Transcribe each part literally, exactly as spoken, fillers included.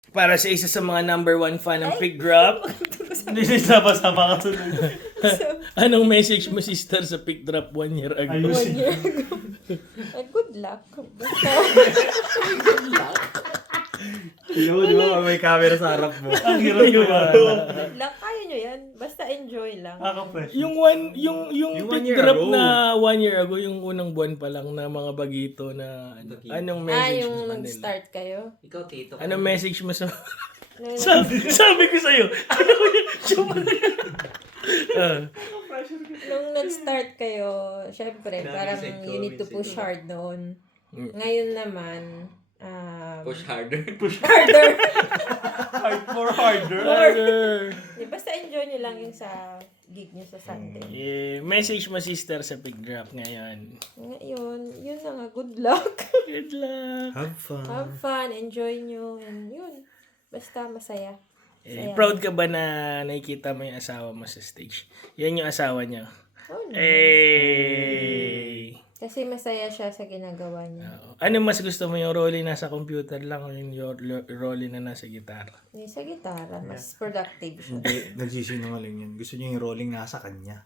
Para sa isa sa mga number one fan ng Pick Drop. Hindi siya sama-sama ka sunod. Anong message mo, sister, sa Pick Drop one year ago? Ayos. One year ago. Ay, good luck. Basta, Yo, di ba may camera sa harap mo? Ang hirap Ayun, naman. good luck. Kaya nyo yan. Basta enjoy lang. Nakaka-fresh. Yung one, yung yung, Yung one Pick year Drop ago. na one year ago, yung unang buwan pa lang na mga bagito na ano, Bagito. anong Ah, message yung mo sa kanila? nag-start kayo? Ikaw, Tito. Anong message mo sa... Nung- sabi, sabi ko sa'yo, ano yun? Ah, Nung nag-start kayo, syempre, Dami parang sa you need to comments push ito. hard noon. Mm. Ngayon naman, um, Push harder. harder. Hard, more harder. harder. Di, basta enjoy nyo lang yung sa gig nyo sa Sunday. Eh, message mo, sister, sa Pick Drop ngayon. Ngayon, yun na nga, good luck. Good luck. Have fun. Have fun, enjoy nyo, and yun. Basta masaya. Eh, Saya. proud ka ba na nakikita mo yung asawa mo sa stage? Yan yung asawa niya. Oh, no. Eh. Kasi masaya siya sa ginagawa niya. Ano mas gusto mo, yung rolling nasa computer lang o yung your- lo- rolling na nasa gitara? Yung sa gitara, mas productive siya. Hindi, nagsisinungaling yan. Gusto niya yung rolling nasa kanya.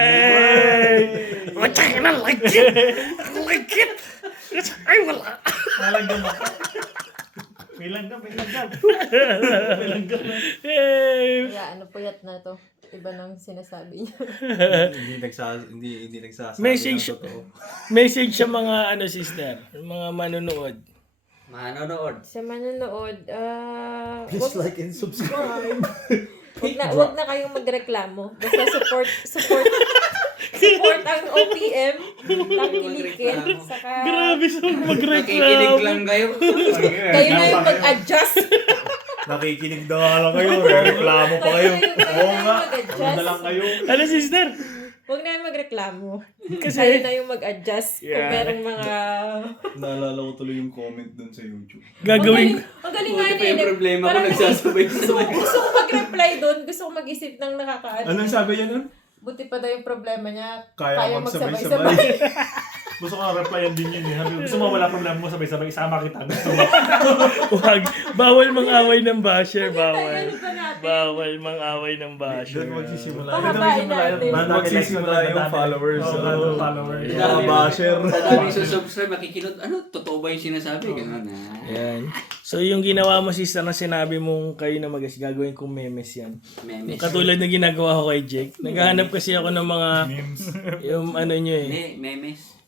Ay! Matyakin na like it! Like it! Ay, wala! Nalanggam ako. May langgam, may langgam. May langgam na. Eh, Kaya ano, puyat na to. Iba nang sinasabi niya. hindi nagsas hindi hindi nagsasabi Message- ng totoo. message sa mga ano, sister, mga manonood. Manonood. Sa manonood, ah... Please wag, like and subscribe. wag na, wag na kayong magreklamo. Basta support, support, support ang O P M, tangkilikin, Magreklamo. saka Grabe sa Nakikinig magreklamo. lang kayo. kayo na yung mag-adjust. Nakikinig na nga lang kayo. Reklamo pa kayo. Oo nga. Ano na lang kayo. Ano, sister? Huwag na yung magreklamo. Kasi- Kayo na yung mag-adjust kung Yeah. merong mga... Naalala ko tuloy yung comment dun sa YouTube. Gagawin. Ang galing nga Buti pa niya. yung eh. problema ko Parang gusto, nagsasabay-sabay. gusto ko mag-reply doon. Gusto ko mag-isip ng nakakaano. Anong sabi niya nun? Buti pa daw yung problema niya. Kaya magsabay-sabay. magsabay-sabay. Gusto ko nga replyan din yun eh. Sabi ko, gusto mo wala problema mo, sabay-sabay isama kita. Gusto mo. Wag. Bawal mang-away ng basher. Ano Bawal. pa natin? Bawal mang-away ng basher. Doon magsisimula. Pahabain natin. Doon magsisimula yung followers. Oo, Oo. followers. Mga basher. Sa daming susubscribe, makikinod. Ano, totoo ba yung sinasabi? Ganun na. Yan. So, yung ginawa mo, sister, na sinabi mong kayo na mag-as, gagawin kong memes yan. Memes. Katulad na ginagawa ko kay Jake. Naghahanap kasi ako ng mga, yung ano nyo eh. Me, memes.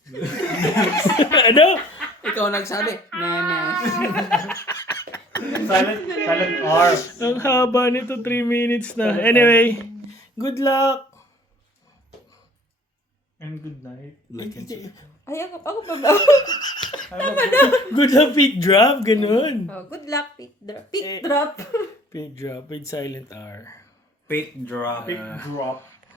ano? Ikaw nagsabi, memes. Silent, silent R. Ang haba nito, three minutes na. Anyway, good luck! And good night. Like and subscribe. Ay, ako, ako pa ba? Good luck, Pick Drop! Ganun. Oh, good luck, pick drop. Eh. Pick drop. Pick Drop with silent R. Pick drop. Big drop.